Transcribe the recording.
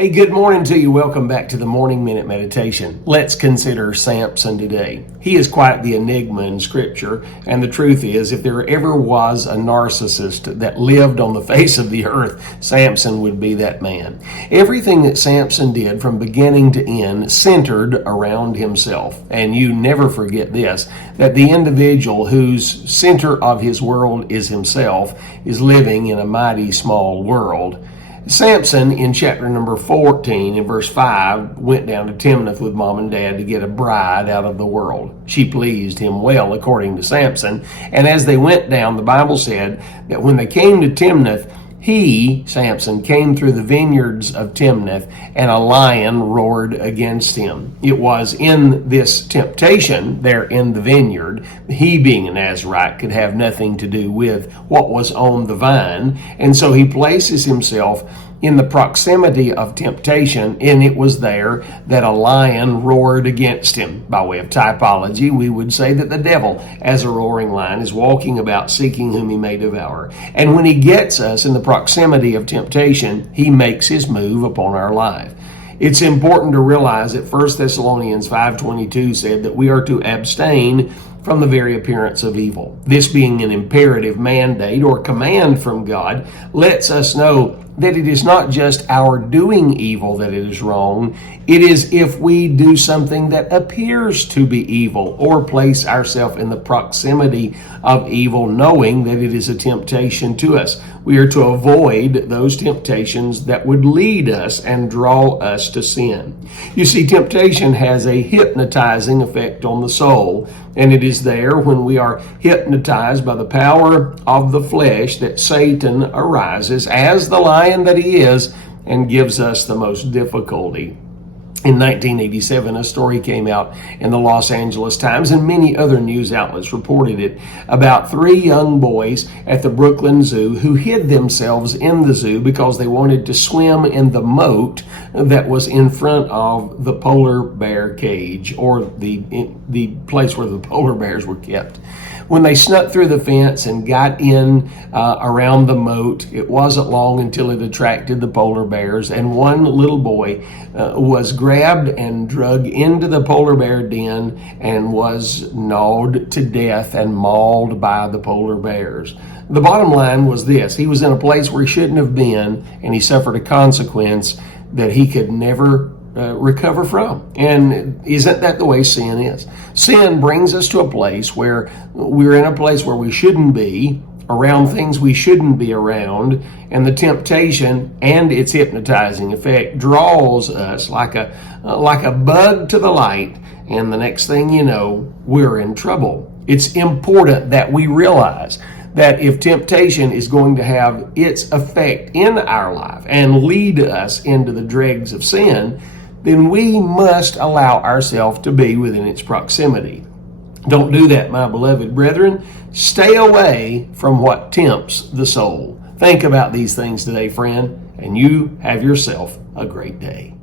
Hey, good morning to you. Welcome back to the Morning Minute Meditation. Let's consider Samson today. He is quite the enigma in Scripture, and the truth is, if there ever was a narcissist that lived on the face of the earth, Samson would be that man. Everything that Samson did from beginning to end centered around himself. And you never forget this, that the individual whose center of his world is himself is living in a mighty small world. Samson, in chapter number 14, in verse 5, went down to Timnath with mom and dad to get a bride out of the world. She pleased him well, according to Samson. And as they went down, the Bible said that when they came to Timnath, he, Samson, came through the vineyards of Timnath, and a lion roared against him. It was in this temptation there in the vineyard, he being a Nazarite could have nothing to do with what was on the vine, and so he places himself in the proximity of temptation, and it was there that a lion roared against him. By way of typology, we would say that the devil, as a roaring lion, is walking about seeking whom he may devour. And when he gets us in the proximity of temptation, he makes his move upon our life. It's important to realize that 1 Thessalonians 5:22 said that we are to abstain from the very appearance of evil. This being an imperative mandate or command from God lets us know that it is not just our doing evil that it is wrong. It is if we do something that appears to be evil or place ourselves in the proximity of evil, knowing that it is a temptation to us. We are to avoid those temptations that would lead us and draw us to sin. You see, temptation has a hypnotizing effect on the soul, and it is there when we are hypnotized by the power of the flesh that Satan arises as the lion that he is and gives us the most difficulty. In 1987, a story came out in the Los Angeles Times, and many other news outlets reported it, about 3 young boys at the Brooklyn Zoo who hid themselves in the zoo because they wanted to swim in the moat that was in front of the polar bear cage, or the place where the polar bears were kept. When they snuck through the fence and got in around the moat, it wasn't long until it attracted the polar bears, and one little boy was grabbed and dragged into the polar bear den and was gnawed to death and mauled by the polar bears. The bottom line was this: he was in a place where he shouldn't have been, and he suffered a consequence that he could never recover from. And isn't that the way sin is? Sin brings us to a place where we're in a place where we shouldn't be, around things we shouldn't be around, and the temptation and its hypnotizing effect draws us like a bug to the light, and the next thing you know, we're in trouble. It's important that we realize that if temptation is going to have its effect in our life and lead us into the dregs of sin, then we must allow ourselves to be within its proximity. Don't do that, my beloved brethren. Stay away from what tempts the soul. Think about these things today, friend, and you have yourself a great day.